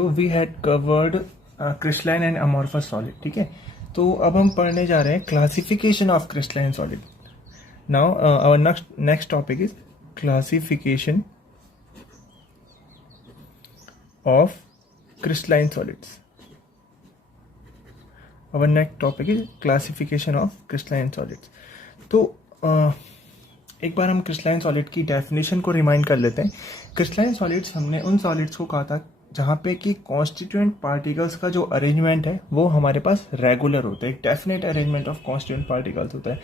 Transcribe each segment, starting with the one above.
Video we had covered crystalline and amorphous solid. ठीक है, तो अब हम पढ़ने जा रहे हैं classification of crystalline solid. Now our next topic is classification of crystalline solids. Our next topic is classification of crystalline solids. तो एक बार हम क्रिस्टलाइन सॉलिड की डेफिनेशन को रिमाइंड कर लेते हैं. क्रिस्टलाइन सॉलिड्स हमने उन सॉलिड्स को कहा था जहाँ पे कि कॉन्स्टिट्यूएंट पार्टिकल्स का जो अरेंजमेंट है वो हमारे पास रेगुलर होता है, एक definite arrangement of constituent particles होता है.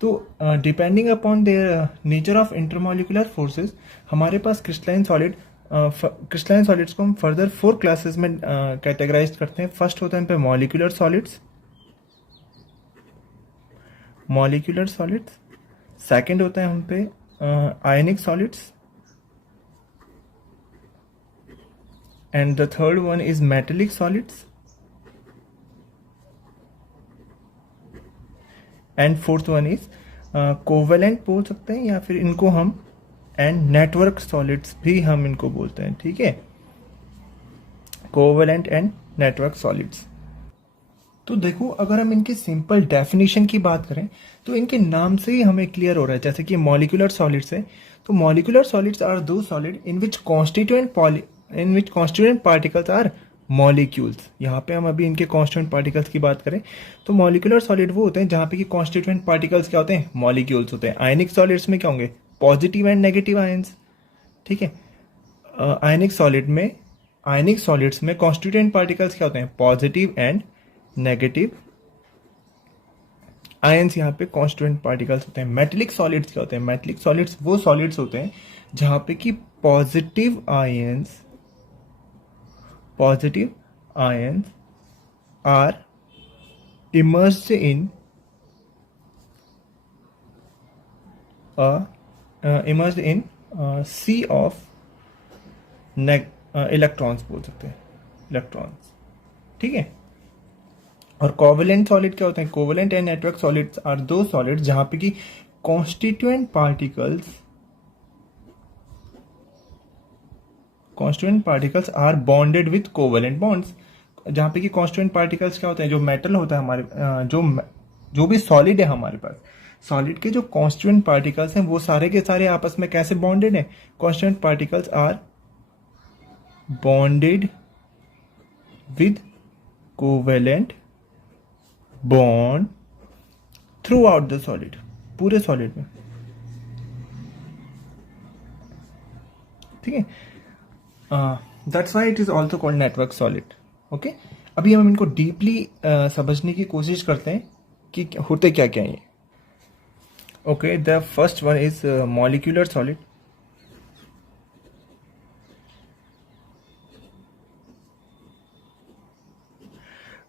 तो depending upon their nature of intermolecular forces हमारे पास क्रिस्टलाइन सॉलिड्स को हम फर्दर 4 क्लासेस में कैटेगराइज करते हैं. फर्स्ट होता है इन पे मॉलिक्यूलर सॉलिड्स. सेकंड होता है हम पे आयनिक solids, and the third one is metallic solids, and fourth one is covalent बोल सकते हैं या फिर इनको हम एंड नेटवर्क सॉलिड्स भी हम इनको बोलते हैं. ठीक है, कोवेलेंट एंड नेटवर्क सॉलिड्स. तो देखो, अगर हम इनके सिंपल डेफिनेशन की बात करें तो इनके नाम से ही हमें क्लियर हो रहा है. जैसे कि मॉलिक्यूलर सॉलिड्स है, तो molecular solids are those solid in which constituent particles are molecules. यहाँ पे हम अभी इनके कॉन्स्टिट्यूएंट पार्टिकल्स की बात करें तो मॉलिक्यूलर सॉलिड वो होते हैं जहाँ पे कि कॉन्स्टिट्यूएंट पार्टिकल्स क्या होते हैं, मॉलिक्यूल्स होते हैं. आयनिक सॉलिड्स में क्या होंगे, पॉजिटिव एंड नेगेटिव आयंस. ठीक है, आयनिक सॉलिड्स में कॉन्स्टिट्यूएंट पार्टिकल्स क्या होते हैं, पॉजिटिव एंड नेगेटिव आयंस. यहाँ पे कॉन्स्टिट्यूएंट पार्टिकल्स होते हैं. मेटेलिक सॉलिड्स क्या होते हैं, मेटेलिक सॉलिड्स वो सॉलिड्स होते हैं जहाँ पे कि positive ions are immersed in sea of electrons बोल सकते हैं, इलेक्ट्रॉन्स. ठीक है, और कोवेलेंट सॉलिड क्या होते हैं, covalent and network solids are those solids जहां पे कि constituent particles are bonded with covalent bonds. जहां पे कि कॉन्स्टिट्यूएंट पार्टिकल्स क्या होते हैं, जो मेटल होता है हमारे जो भी सॉलिड है हमारे पास, सॉलिड के जो कॉन्स्टिट्यूएंट पार्टिकल्स हैं वो सारे के सारे आपस में कैसे बॉन्डेड हैं, constituent particles are bonded with covalent bond throughout the solid, पूरे सॉलिड में. ठीक है, that's why it is also called network solid. Okay, अभी हम इनको डीपली समझने की कोशिश करते हैं कि होते क्या क्या ये. Okay, the first one is molecular solid.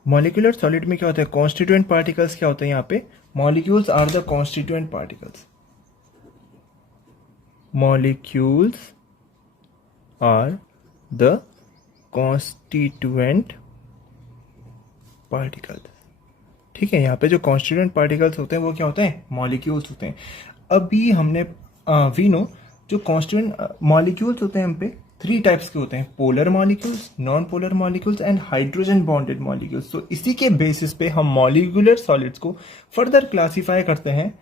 Molecular solid में क्या होता है, constituent particles क्या होते हैं यहाँ पे, molecules are the constituent particles. Molecules are the constituent particles. ठीक है, यहाँ पे जो कॉन्स्टिट्यूएंट पार्टिकल्स होते हैं वो क्या होते हैं, मॉलिक्यूल्स होते हैं. अभी हमने वी नो जो कॉन्स्टिट्यूएंट मॉलिक्यूल्स होते हैं हम पे 3 टाइप्स के होते हैं, polar molecules, non polar molecules and hydrogen bonded molecules. तो इसी के बेसिस पे हम मॉलिक्यूलर सॉलिड्स को फर्दर क्लासीफाई करते हैं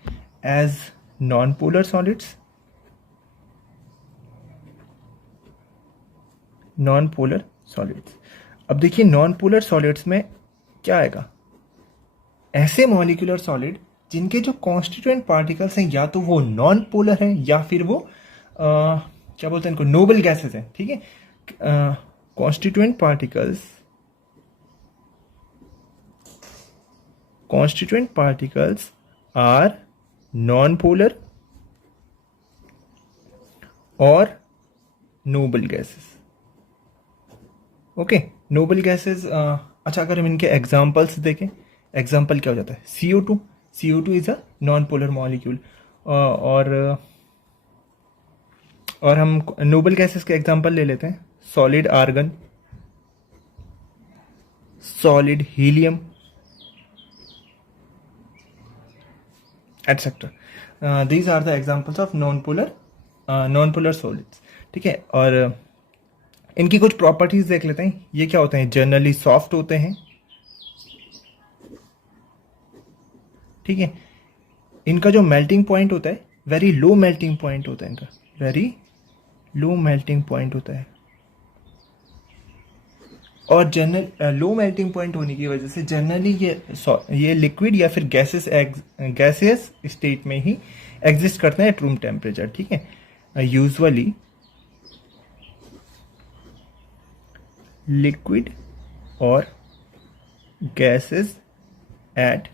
एज नॉन पोलर सॉलिड्स, अब देखिए नॉन पोलर सॉलिड्स में क्या आएगा, ऐसे मॉलिक्यूलर सॉलिड जिनके जो कॉन्स्टिट्यूएंट पार्टिकल्स हैं या तो वो नॉन पोलर हैं या फिर वो क्या बोलते हैं इनको, नोबल गैसेस हैं. ठीक है, constituent particles are non polar और noble gases. Okay, noble gases. अच्छा, अगर हम इनके एग्जाम्पल्स देखें, एग्जाम्पल क्या हो जाता है, CO2 is a non polar molecule. और हम नोबल गैसेस के एग्जाम्पल ले लेते हैं, solid argon, solid helium etcetera. These are the examples of non polar solids. ठीक है, और इनकी कुछ प्रॉपर्टीज देख लेते हैं। ये क्या होते हैं, जनरली सॉफ्ट होते हैं, ठीक है। इनका जो मेल्टिंग पॉइंट होता है वेरी लो मेल्टिंग पॉइंट होता है, इनका वेरी लो मेल्टिंग पॉइंट होता है। और जनरल लो मेल्टिंग पॉइंट होने की वजह से जनरली ये लिक्विड या फिर गैसेस स्टेट में ही एग्जिस्ट करते हैं एट रूम टेम्परेचर, ठीक है। यूजुअली लिक्विड और gases at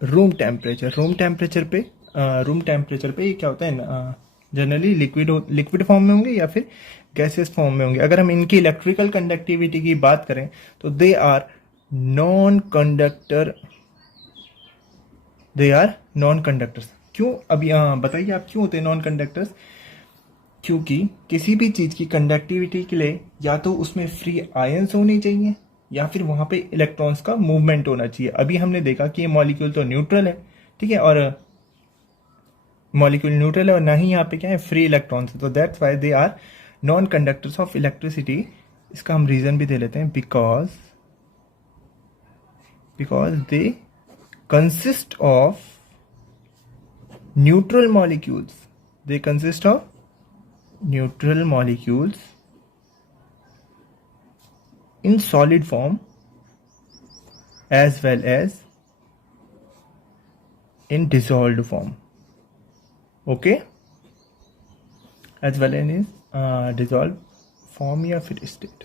room temperature. Room temperature पे ये क्या होता है, जनरली लिक्विड फॉर्म में होंगे या फिर गैसेस फॉर्म में होंगे। अगर हम इनकी इलेक्ट्रिकल कंडक्टिविटी की बात करें तो दे आर नॉन कंडक्टर्स। क्यों, अभी बताइए आप क्यों होते हैं नॉन कंडक्टर्स? क्योंकि किसी भी चीज की कंडक्टिविटी के लिए या तो उसमें फ्री आयंस होने चाहिए या फिर वहां पे इलेक्ट्रॉन्स का मूवमेंट होना चाहिए। अभी हमने देखा कि ये मॉलिक्यूल तो न्यूट्रल है, ठीक है, और मॉलिक्यूल न्यूट्रल है और ना ही यहाँ पे क्या है, फ्री इलेक्ट्रॉन्स है। तो that's why they are non conductors of electricity. इसका हम रीजन भी दे लेते हैं, because they consist of neutral molecules. They consist of neutral molecules in solid form as well as in dissolved form, okay, as well as in dissolved form या फिर state।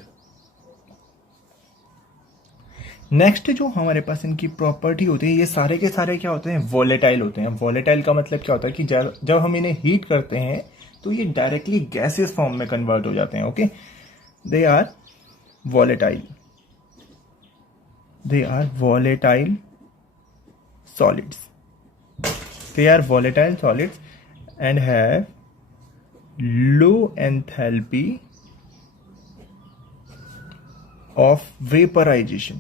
Next जो हमारे पास इनकी प्रॉपर्टी होती है, ये सारे के सारे क्या होते हैं, वोलेटाइल होते हैं। वोलेटाइल का मतलब क्या होता है कि जब हम इन्हें हीट करते हैं तो ये डायरेक्टली गैसेस फॉर्म में कन्वर्ट हो जाते हैं, okay. They are volatile solids and have low enthalpy of vaporization।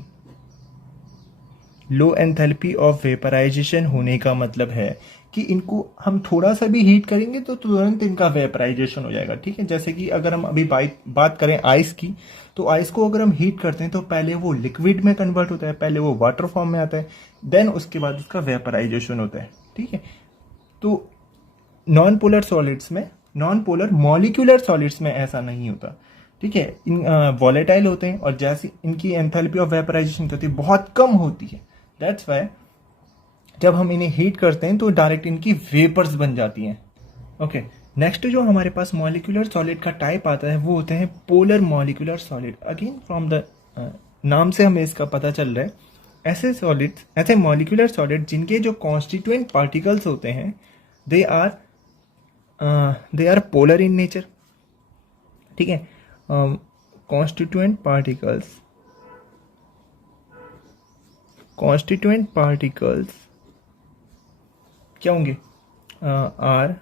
Low enthalpy of vaporization होने का मतलब है कि इनको हम थोड़ा सा भी हीट करेंगे तो तुरंत इनका वेपराइजेशन हो जाएगा, ठीक है। जैसे कि अगर हम अभी बात करें आइस की, तो आइस को अगर हम हीट करते हैं तो पहले वो लिक्विड में कन्वर्ट होता है, पहले वो वाटर फॉर्म में आता है, देन उसके बाद उसका वेपराइजेशन होता है, ठीक है। तो नॉन पोलर मॉलिक्यूलर सॉलिड्स में ऐसा नहीं होता, ठीक है। इन वॉलेटाइल होते हैं और जैसे इनकी एंथैल्पी ऑफ वेपराइजेशन होती है बहुत कम होती है। दैट्स वाई जब हम इन्हें हीट करते हैं तो डायरेक्ट इनकी वेपर्स बन जाती हैं, ओके। नेक्स्ट जो हमारे पास मॉलिक्यूलर सॉलिड का टाइप आता है वो होते हैं polar molecular solid. Again from the नाम से हमें इसका पता चल रहा है, ऐसे मॉलिक्यूलर सॉलिड जिनके जो कॉन्स्टिट्यूएंट पार्टिकल्स होते हैं they are polar in nature, ठीक है। कॉन्स्टिट्यूएंट पार्टिकल्स क्या होंगे, आर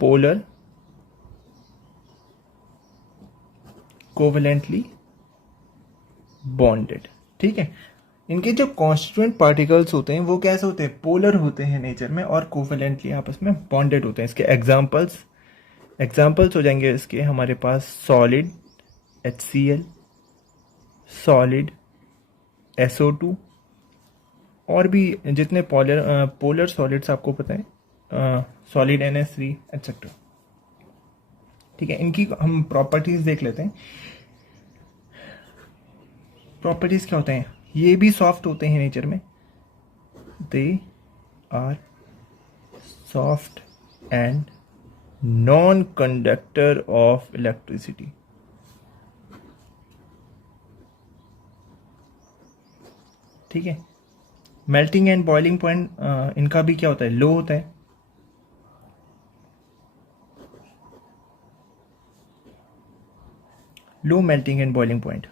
पोलर कोवेलेंटली बॉन्डेड, ठीक है। इनके जो कॉन्स्टिट्यूएंट पार्टिकल्स होते हैं वो कैसे होते हैं, पोलर होते हैं नेचर में और कोवेलेंटली आपस में बॉन्डेड होते हैं। इसके एग्जाम्पल्स हो जाएंगे इसके हमारे पास सॉलिड HCl, सॉलिड SO2 और भी जितने पोलर सॉलिड्स आपको पता है, सॉलिड NH3 एक्सेट्रा, ठीक है। इनकी हम प्रॉपर्टीज देख लेते हैं। प्रॉपर्टीज क्या होते हैं, ये भी सॉफ्ट होते हैं नेचर में, they are soft and non conductor of electricity, ठीक है। मेल्टिंग एंड बॉइलिंग पॉइंट इनका भी क्या होता है, लो होता है। Low melting and boiling point,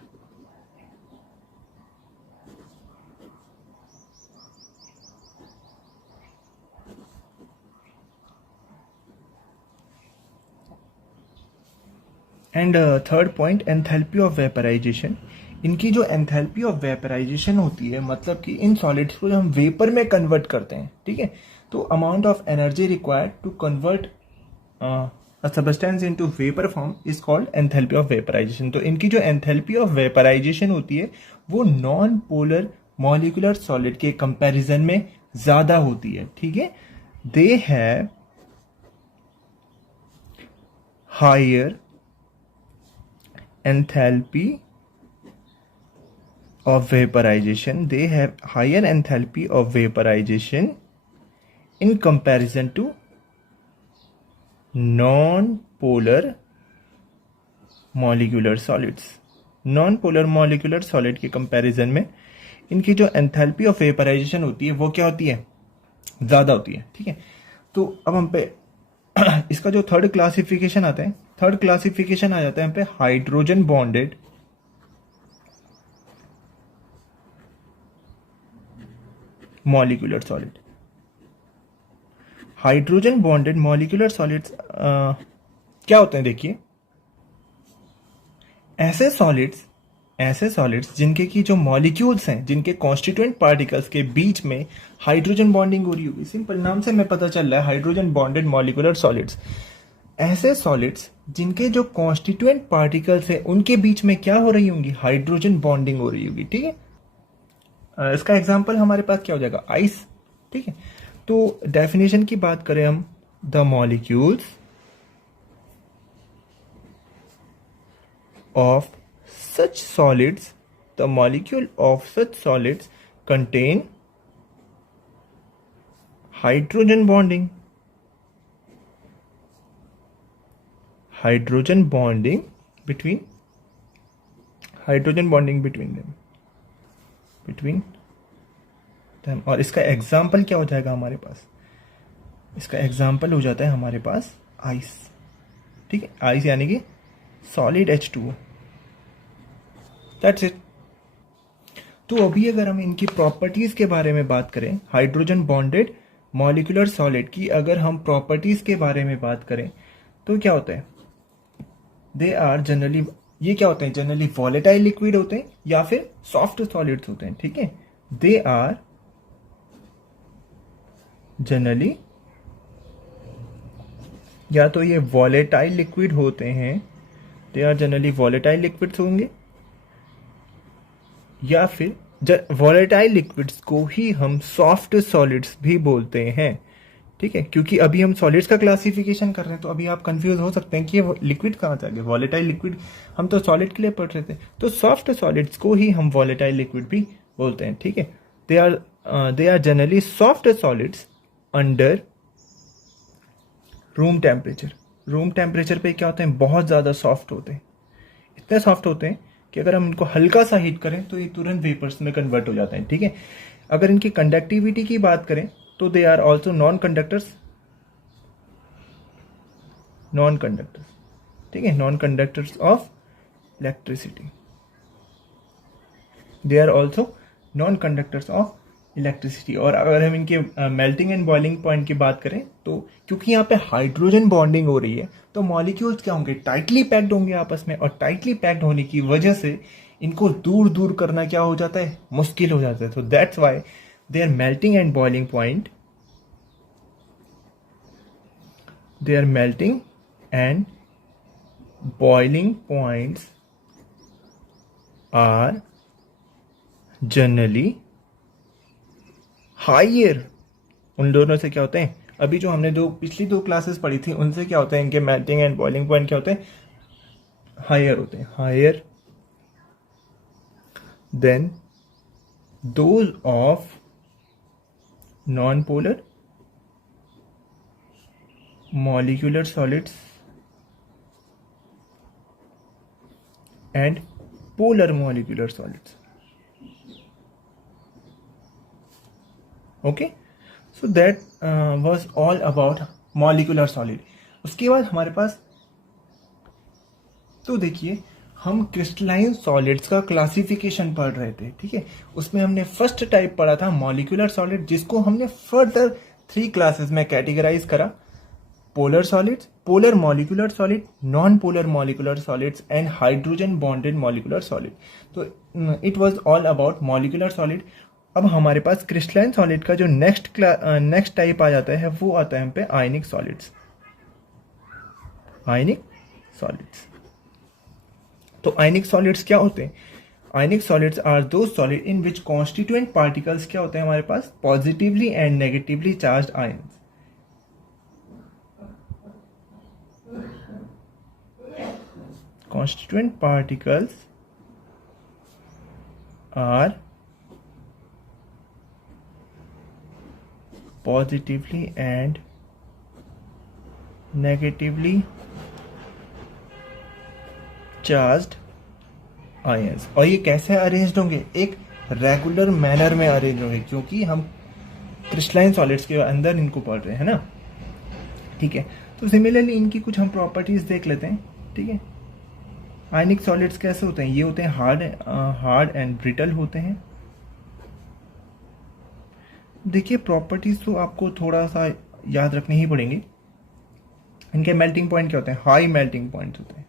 and third point enthalpy of vaporization. इनकी जो एंथैल्पी ऑफ वेपराइजेशन होती है मतलब कि इन सॉलिड्स को जब हम वेपर में कन्वर्ट करते हैं, ठीक है, तो amount of energy required to convert a substance into vapor form is called enthalpy of vaporization. तो इनकी जो enthalpy of vaporization होती है वो नॉन पोलर मॉलिक्यूलर सॉलिड के कंपैरिजन में ज्यादा होती है. ठीक है, they have higher enthalpy of vaporization. They have higher enthalpy of vaporization in comparison to non-polar molecular solids. non-polar molecular solid के कंपैरिजन में इनकी जो एंथैल्पी ऑफ वेपराइजेशन होती है वो क्या होती है, ज़्यादा होती है. ठीक है, तो अब हम पे इसका जो थर्ड क्लासिफिकेशन आता है, थर्ड क्लासिफिकेशन आ जाता है हम पे hydrogen bonded molecular solid. Hydrogen bonded molecular solids क्या होते हैं, देखिए ऐसे सॉलिड्स जिनके की जो मॉलिक्यूल्स हैं, जिनके कॉन्स्टिट्यूएंट पार्टिकल्स के बीच में हाइड्रोजन बॉन्डिंग हो रही होगी. सिंपल नाम से हमें पता चल रहा है हाइड्रोजन बॉन्डेड मॉलिक्यूलर सॉलिड्स. ऐसे सॉलिड्स जिनके जो कॉन्स्टिट्यूएंट पार्टिकल्स हैं उनके बीच में क्या हो रही होंगी, हाइड्रोजन बॉन्डिंग हो रही होगी. ठीक है, इसका एग्जाम्पल हमारे पास क्या हो जाएगा, आइस. ठीक है, तो डेफिनेशन की बात करें हम, the molecules of such solids, the molecule of such solids contain hydrogen bonding between them. और इसका एग्जाम्पल क्या हो जाएगा हमारे पास, इसका एग्जाम्पल हो जाता है हमारे पास आइस. ठीक है, आइस यानी कि सॉलिड H2O. That's it. तो अभी अगर हम इनकी प्रॉपर्टीज के बारे में बात करें, हाइड्रोजन बॉन्डेड मॉलिक्यूलर सॉलिड की अगर हम प्रॉपर्टीज के बारे में बात करें तो क्या होता है, दे आर जनरली, ये क्या होते हैं, जनरली वॉलेटाइल लिक्विड होते हैं या फिर सॉफ्ट सॉलिड्स होते हैं. ठीक है, दे आर जनरली या तो ये वॉलेटाइल लिक्विड होते हैं, they are generally volatile liquids होंगे, या फिर वॉलेटाइल लिक्विड्स को ही हम सॉफ्ट सॉलिड्स भी बोलते हैं. ठीक है, क्योंकि अभी हम सॉलिड्स का क्लासिफिकेशन कर रहे हैं तो अभी आप कंफ्यूज हो सकते हैं कि ये लिक्विड कहाँ से आ गए. वॉलेटाइल लिक्विड हम तो सॉलिड के लिए पढ़ रहे थे, तो सॉफ्ट सॉलिड्स को ही हम वॉलेटाइल लिक्विड भी बोलते हैं. ठीक है, they are generally soft solids under room temperature. Room temperature पे क्या होते हैं, बहुत ज़्यादा सॉफ्ट होते हैं, इतने सॉफ्ट होते हैं कि अगर हम इनको हल्का सा हीट करें तो ये तुरंत वेपर्स में कन्वर्ट हो जाते हैं. ठीक है, अगर इनकी कंडक्टिविटी की बात करें तो they are also non conductors. ठीक है, non conductors of electricity. They are also non conductors of electricity. और अगर हम इनके मेल्टिंग एंड बॉइलिंग पॉइंट की बात करें तो क्योंकि यहाँ पे हाइड्रोजन बॉन्डिंग हो रही है तो मॉलिक्यूल्स क्या होंगे, टाइटली पैक्ड होंगे आपस में, और टाइटली पैक्ड होने की वजह से इनको दूर दूर करना क्या हो जाता है, मुश्किल हो जाता है. तो that's why their melting and boiling point, their melting and boiling points are generally higher. उन दोनों से क्या होते हैं, अभी जो हमने दो पिछली दो क्लासेस पढ़ी थी उनसे क्या होते हैं, इनके मेल्टिंग एंड बॉइलिंग पॉइंट क्या होते हैं, हायर होते हैं, higher than those of non polar molecular solids and polar molecular solids. Okay, so that was all about molecular solid. उसके बाद हमारे पास, तो देखिए हम क्रिस्टलाइन सॉलिड्स का क्लासिफिकेशन पढ़ रहे थे. ठीक है, उसमें हमने फर्स्ट टाइप पढ़ा था मॉलिक्यूलर सॉलिड, जिसको हमने फर्दर 3 क्लासेस में कैटेगराइज करा, polar solids, polar molecular solid, non polar molecular solids and hydrogen bonded molecular solid. तो it was all about molecular solid. अब हमारे पास क्रिस्टलाइन सॉलिड का जो नेक्स्ट टाइप आ जाता है वो आता है हम पे आयनिक सॉलिड्स. आयनिक सॉलिड्स। तो आयनिक सॉलिड्स क्या होते हैं? Ionic solids are those solid in which constituent particles क्या होते हैं हमारे पास? Positively and negatively charged ions. constituent particles are positively and negatively charged ions। और ये कैसे अरेंज होंगे? एक रेगुलर मैनर में अरेंज होंगे, क्योंकि हम क्रिस्टलाइन सॉलिड्स के अंदर इनको पढ़ रहे हैं ना, ठीक है। तो सिमिलरली इनकी कुछ हम प्रॉपर्टीज देख लेते हैं, ठीक है। आयनिक सॉलिड्स कैसे होते हैं? ये होते हैं हार्ड एंड ब्रिटल होते हैं। देखिए प्रॉपर्टीज तो आपको थोड़ा सा याद रखनी ही पड़ेंगे। इनके मेल्टिंग पॉइंट क्या होते हैं? हाई मेल्टिंग पॉइंट होते हैं।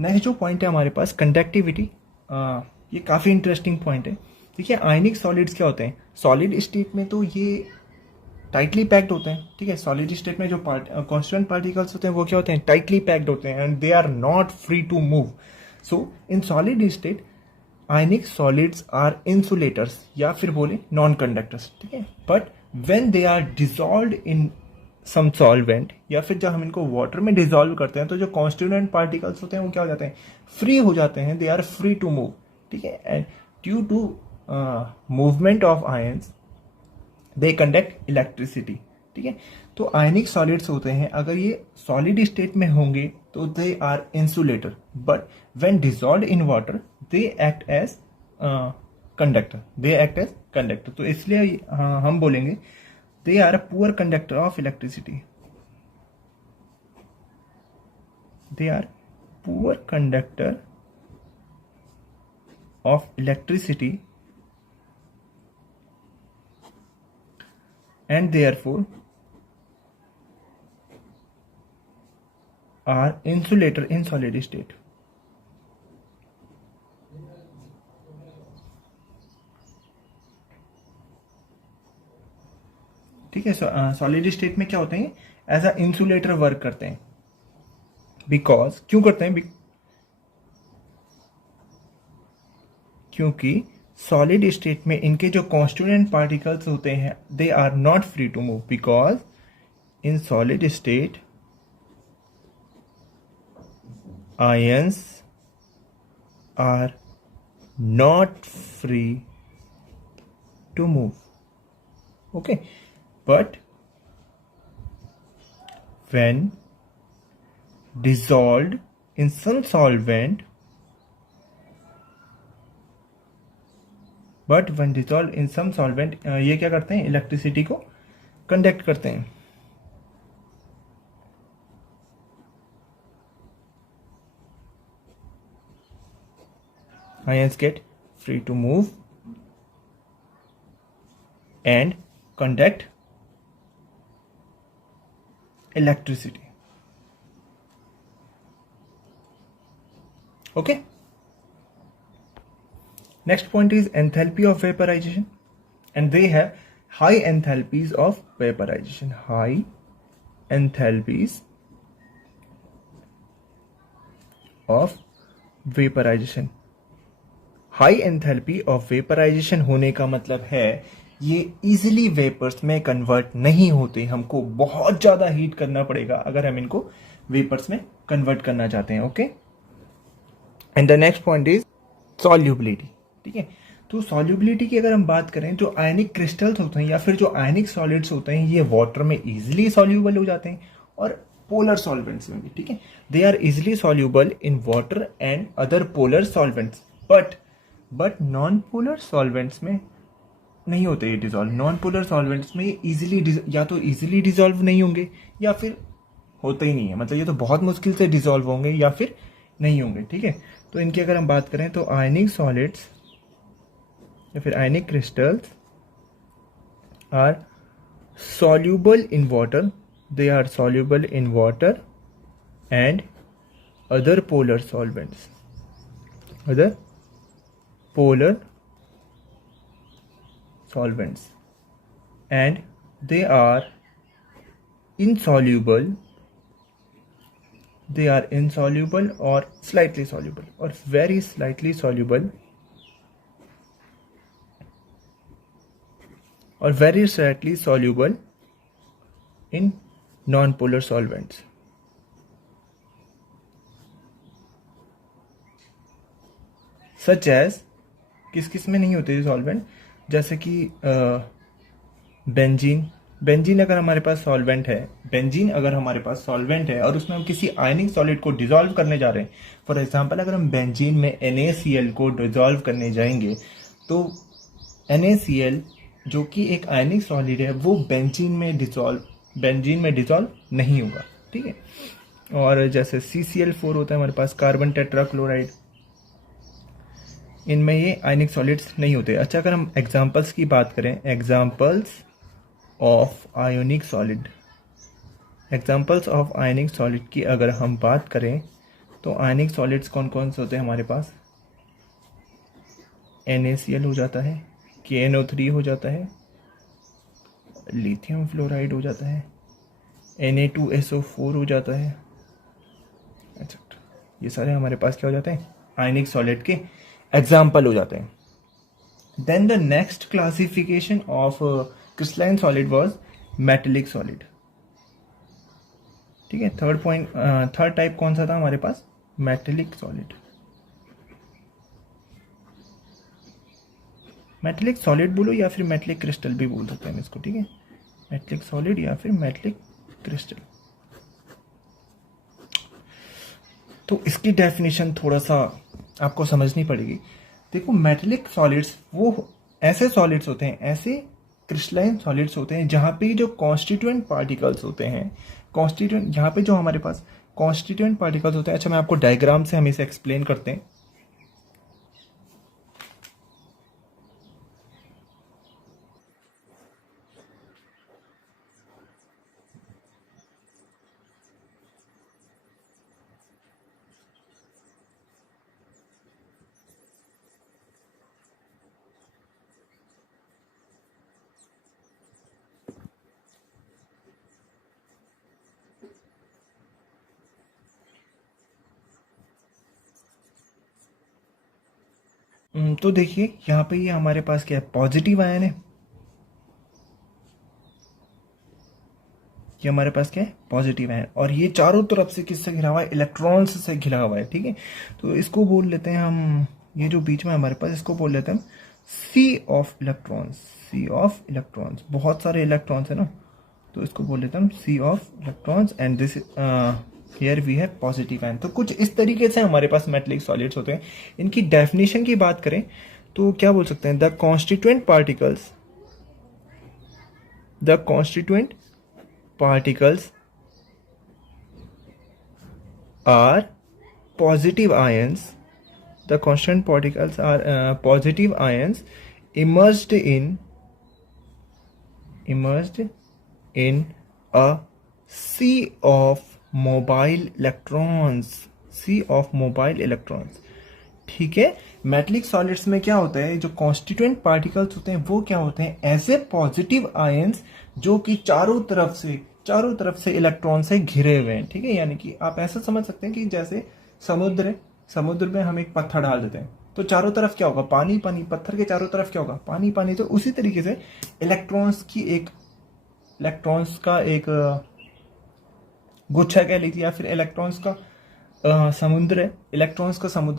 नेक्स्ट जो पॉइंट है हमारे पास कंडक्टिविटी, ये काफी इंटरेस्टिंग पॉइंट है। देखिए आयनिक सॉलिड्स क्या होते हैं? सॉलिड स्टेट में तो ये टाइटली पैक्ड होते हैं, ठीक है। सॉलिड स्टेट में जो कॉन्स्टिट्यूएंट पार्टिकल्स होते हैं वो क्या होते हैं? टाइटली पैक्ड होते हैं and they are not free to move. So in solid state ionic solids are insulators या फिर बोले नॉन कंडक्टर्स, ठीक है। But when they are dissolved in some solvent या फिर जब हम इनको वाटर में डिसॉल्व करते हैं तो जो कॉन्स्टिट्यूएंट पार्टिकल्स होते हैं वो क्या हो जाते हैं? फ्री हो जाते हैं, they are free to move, ठीक है। And due to movement of ions they conduct electricity, ठीक है। तो आयनिक सॉलिड्स होते हैं, अगर ये सॉलिड स्टेट में होंगे तो they are insulator, but when dissolved in water they act as conductor, तो इसलिए हम बोलेंगे they are a poor conductor of electricity, they are poor conductor of electricity and therefore are insulator in solid state। ठीक है। Solid state में क्या होते हैं? एज अ इंसुलेटर वर्क करते हैं। बिकॉज क्यों करते हैं? क्योंकि सॉलिड स्टेट में इनके जो कॉन्स्टिट्यूएंट पार्टिकल्स होते हैं they are not free to move, because in solid state ions are not free to move, okay. But when dissolved in some solvent, but when dissolved in some solvent ये क्या करते हैं? Electricity को conduct करते हैं। Ions get free to move and conduct electricity. Okay. Next point is enthalpy of vaporization, and they have high enthalpies of vaporization. High enthalpies of vaporization. High enthalpy of vaporization होने का मतलब है ये easily vapours में convert नहीं होते, हमको बहुत ज्यादा हीट करना पड़ेगा अगर हम इनको वेपर्स में कन्वर्ट करना चाहते हैं। Okay, and the next point is solubility. ठीक है, तो सॉल्युबिलिटी की अगर हम बात करें, जो आयनिक क्रिस्टल्स होते हैं या फिर जो आयनिक सॉलिड्स होते हैं ये वाटर में इजिली सॉल्यूबल हो जाते हैं और पोलर सॉल्वेंट्स में भी। ठीक है, they are easily soluble in water and other polar solvents, but non polar solvents में नहीं होते ये डिजॉल्व। नॉन पोलर सॉल्वेंट्स में इजीली या तो इजीली डिजॉल्व नहीं होंगे या फिर होते ही नहीं है, मतलब ये तो बहुत मुश्किल से डिजॉल्व होंगे या फिर नहीं होंगे। ठीक है, तो इनकी अगर हम बात करें तो आयनिक सॉलिड्स या फिर ionic crystals are soluble in water, they are soluble in water and other polar solvents, other polar solvents and they are insoluble or slightly soluble or very slightly soluble or very slightly soluble in non-polar solvents. Such as किस किस में नहीं होते solvent, जैसे कि benzene अगर हमारे पास solvent है और उसमें हम किसी आयनिक सॉलिड को डिसॉल्व करने जा रहे हैं, फॉर एग्जांपल अगर हम बेंजीन में NaCl को डिसॉल्व करने जाएंगे तो NaCl जो कि एक आयनिक सॉलिड है वो बेंजीन में डिसॉल्व नहीं होगा, ठीक है। और जैसे CCl4 होता है हमारे पास, कार्बन टेट्राक्लोराइड, इनमें ये आयनिक सॉलिड्स नहीं होते। अच्छा, अगर हम एग्जांपल्स की बात करें, एग्जांपल्स ऑफ आयोनिक सॉलिड की अगर हम बात करें तो आयनिक सॉलिड्स कौन कौन से होते हैं हमारे पास? NaCl हो जाता है, KNO3 हो जाता है, लिथियम फ्लोराइड हो जाता है, Na2SO4 हो जाता है, अच्छा, ये सारे हमारे पास क्या हो जाते हैं? आयनिक सॉलिड के एग्जाम्पल हो जाते हैं। Then the next classification of crystalline solid was metallic solid, ठीक है। थर्ड टाइप कौन सा था हमारे पास? Metallic solid. मेटेलिक सॉलिड बोलो या फिर मेटेलिक क्रिस्टल भी बोल सकते हैं इसको, ठीक है। मेटेलिक सॉलिड या फिर मेटेलिक क्रिस्टल। तो इसकी डेफिनेशन थोड़ा सा आपको समझनी पड़ेगी। देखो, मेटेलिक सॉलिड्स वो ऐसे सॉलिड्स होते हैं, ऐसे क्रिस्टलाइन सॉलिड्स होते हैं जहाँ पे जो कॉन्स्टिट्यूएंट पार्टिकल्स होते हैं, यहाँ पे जो हमारे पास कॉन्स्टिट्यूएंट पार्टिकल्स होते हैं। अच्छा, मैं आपको डायग्राम से हम इसे एक्सप्लेन करते हैं। तो देखिए यहाँ पे ये हमारे पास क्या है? पॉजिटिव आयन है। ये हमारे पास क्या है? Positive ion. और ये चारों तरफ से किससे घिरा हुआ है? इलेक्ट्रॉन्स से घिरा हुआ है, ठीक है। तो इसको बोल लेते हैं हम, ये जो बीच में हमारे पास, इसको बोल लेते हैं हम सी ऑफ इलेक्ट्रॉन्स। बहुत सारे इलेक्ट्रॉन्स है ना, तो इसको बोल लेते हैं हम sea of electrons and this here we have positive ion. तो कुछ इस तरीके से हमारे पास मेटेलिक सॉलिड्स होते हैं। इनकी डेफिनेशन की बात करें तो क्या बोल सकते हैं? The constituent particles are positive ions. The constant particles are positive ions immersed in a sea of mobile electrons. ठीक है। मेटेलिक सॉलिड्स में क्या होता है? जो कॉन्स्टिट्यूएंट पार्टिकल्स होते हैं वो क्या होते हैं? ऐसे पॉजिटिव आयंस जो कि चारों तरफ से इलेक्ट्रॉन से घिरे हुए हैं, ठीक है। यानी कि आप ऐसा समझ सकते हैं कि जैसे समुद्र है, समुद्र में हम एक पत्थर डाल देते हैं तो चारों तरफ क्या होगा? पानी। पत्थर के चारों तरफ क्या होगा? पानी। तो उसी तरीके से इलेक्ट्रॉन्स का एक गुच्छा कह लीजिए, या फिर इलेक्ट्रॉन्स का समुद्र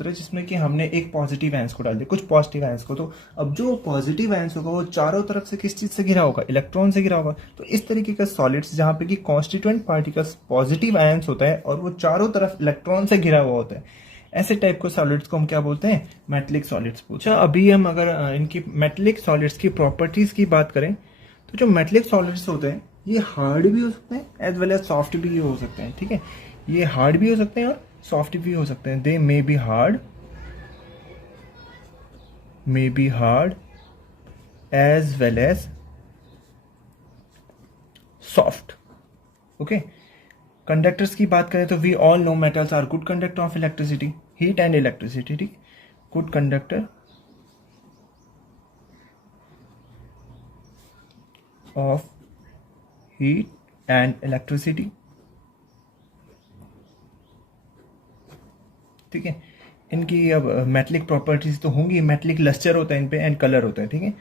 है, जिसमें कि हमने एक पॉजिटिव आयंस को डाल दिया, कुछ पॉजिटिव आयंस को। तो अब जो पॉजिटिव आयंस होगा वो चारों तरफ से किस चीज से घिरा होगा? इलेक्ट्रॉन से घिरा होगा। तो इस तरीके का सॉलिड्स जहां पे कि कॉन्स्टिट्यूएंट पार्टिकल्स पॉजिटिव आयंस होता है और वो चारों तरफ इलेक्ट्रॉन से घिरा हुआ होता है, ऐसे टाइप के सॉलिड्स को हम क्या बोलते हैं? मेटेलिक सॉलिड्स बोलते हैं। अभी हम अगर इनकी मेटेलिक सॉलिड्स की प्रॉपर्टीज की बात करें तो जो मेटेलिक सॉलिड्स होते हैं ये हार्ड भी हो सकते हैं एज वेल एज सॉफ्ट भी हो सकते हैं, ठीक है। ये हार्ड भी हो सकते हैं और सॉफ्ट भी हो सकते हैं। They may be hard as well as soft, okay. Conductors की बात करें तो we all know metals are good conductor of electricity, heat and electricity, ठीक। Good conductor of heat and electricity. ठीक है, इनकी अब मेटलिक प्रॉपर्टीज तो होंगी, मेटलिक लस्टर होता है इन पे एंड कलर होता है। ठीक है,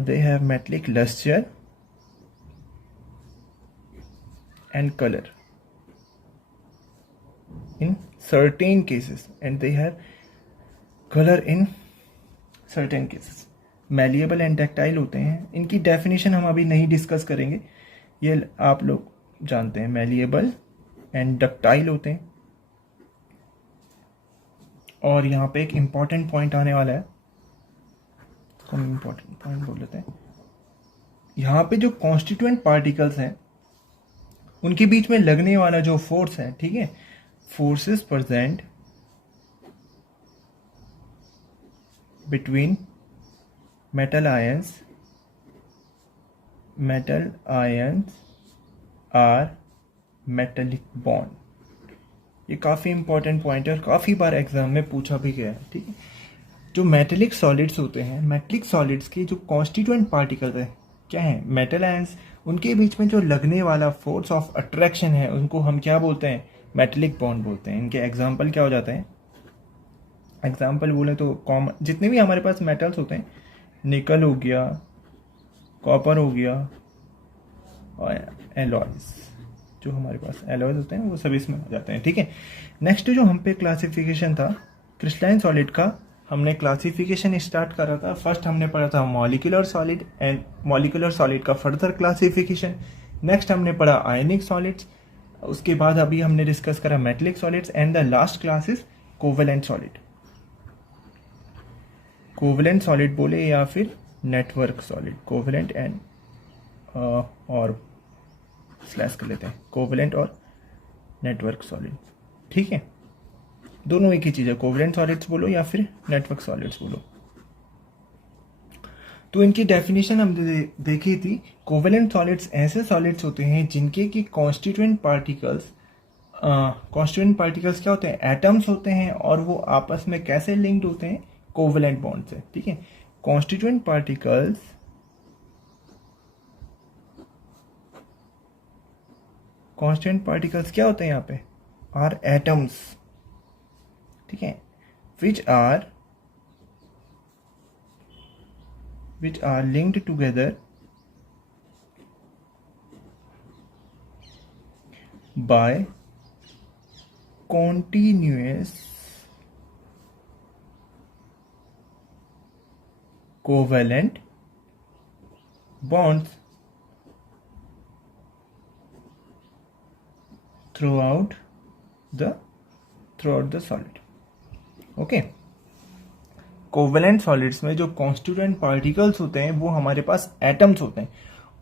they have metallic lustre and colour in certain cases and they have color in certain cases। malleable and ductile होते हैं, इनकी डेफिनेशन हम अभी नहीं डिस्कस करेंगे, ये आप लोग जानते हैं। malleable and ductile होते हैं। और यहाँ पे एक इम्पॉर्टेंट पॉइंट आने वाला है, तो हम इम्पॉर्टेंट पॉइंट बोल लेते हैं। यहाँ पे जो कॉन्स्टिट्यूएंट पार्टिकल्स हैं उनके बीच में लगने वाला जो फोर्स है, ठीक है, forces present between metal ions are metallic bond। ये काफ़ी इंपॉर्टेंट पॉइंट है और काफ़ी बार एग्जाम में पूछा भी गया है। ठीक है, जो मेटेलिक सॉलिड्स होते हैं, मेटेलिक सॉलिड्स की जो कॉन्स्टिट्यूएंट पार्टिकल्स है क्या है, मेटल आयंस, उनके बीच में जो लगने वाला फोर्स ऑफ अट्रैक्शन है उनको हम क्या बोलते हैं, मेटलिक बॉन्ड बोलते हैं। इनके एग्जाम्पल क्या हो जाते हैं, एग्जाम्पल बोले तो कॉमन जितने भी हमारे पास मेटल्स होते हैं, निकल हो गया, कॉपर हो गया और एलॉयज, जो हमारे पास एलॉयज होते हैं वो सब इसमें हो जाते हैं। ठीक है, नेक्स्ट जो हम पे क्लासिफिकेशन था क्रिस्टलाइन सॉलिड का, हमने क्लासिफिकेशन स्टार्ट करा था। फर्स्ट हमने पढ़ा था molecular solid and molecular solid का फर्दर क्लासिफिकेशन। नेक्स्ट हमने पढ़ा आयनिक सॉलिड्स, उसके बाद अभी हमने डिस्कस करा metallic solids and the last class is covalent solid. Covalent solid बोले या फिर नेटवर्क सॉलिड, कोवेलेंट एंड और स्लैश कर लेते हैं, कोवेलेंट और नेटवर्क सॉलिड। ठीक है, दोनों एक ही चीज है, कोवेलेंट सॉलिड्स बोलो या फिर नेटवर्क सॉलिड्स बोलो। तो इनकी डेफिनेशन हम देखी थी। कोवेलेंट सॉलिड्स ऐसे सॉलिड्स होते हैं जिनके की कॉन्स्टिट्यूएंट पार्टिकल्स क्या होते हैं, एटम्स होते हैं, और वो आपस में कैसे लिंक्ड होते हैं, कोवेलेंट बॉन्ड से। ठीक है, कॉन्स्टिट्यूएंट पार्टिकल्स क्या होते हैं यहाँ पे, आर एटम्स। ठीक है, which are linked together by continuous covalent bonds throughout the solid। Okay, covalent solids में जो कॉन्स्टिट्यूएंट पार्टिकल्स होते हैं वो हमारे पास एटम्स होते हैं,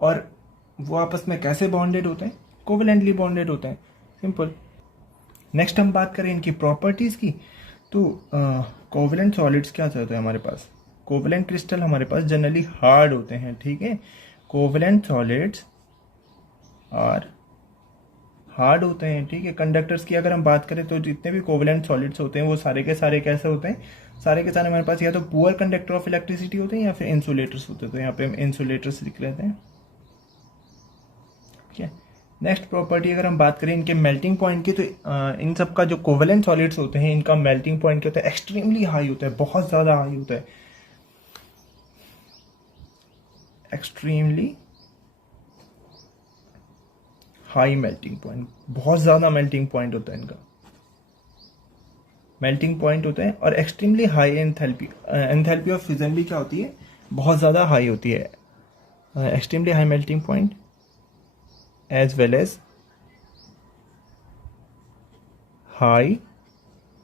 और वो आपस में कैसे बॉन्डेड होते हैं, कोवेलेंटली बॉन्डेड होते हैं, सिंपल। नेक्स्ट हम बात करें इनकी प्रॉपर्टीज की, तो कोवेलेंट सॉलिड्स क्या होते हैं हमारे पास, कोवेलेंट क्रिस्टल हमारे पास जनरली हार्ड होते हैं। ठीक है, कोवेलेंट सॉलिड्स आर हार्ड होते हैं। ठीक है, कंडक्टर्स की अगर हम बात करें तो जितने भी कोवेलेंट सॉलिड्स होते हैं वो सारे के सारे कैसे होते हैं, सारे के सारे हमारे पास या तो पुअर कंडक्टर ऑफ इलेक्ट्रिसिटी होते हैं या फिर इंसुलेटर्स होते हैं। तो यहाँ पे हम इंसुलेटर्स लिख लेते हैं। ठीक है, नेक्स्ट प्रॉपर्टी अगर हम बात करें इनके मेल्टिंग पॉइंट की, तो इन सब का जो कोवेलेंट सॉलिड्स होते हैं इनका मेल्टिंग पॉइंट क्या होता है, एक्सट्रीमली हाई होता है, बहुत ज़्यादा हाई होता है, एक्सट्रीमली हाई मेल्टिंग पॉइंट, बहुत ज़्यादा मेल्टिंग पॉइंट होता है इनका, मेल्टिंग पॉइंट होता है, और extremely high enthalpy, enthalpy of fusion भी क्या होती है, बहुत ज़्यादा हाई होती है, extremely high melting point as well as high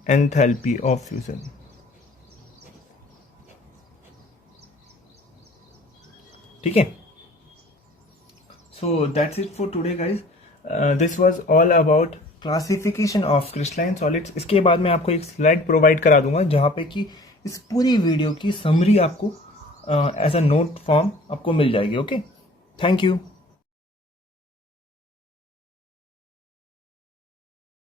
enthalpy of fusion. ठीक है, so that's it for today guys. This was all about classification of crystalline solids. इसके बाद मैं आपको एक स्लाइड प्रोवाइड करा दूंगा जहाँ पे कि इस पूरी वीडियो की समरी आपको एज अ नोट फॉर्म आपको मिल जाएगी। Okay, thank you.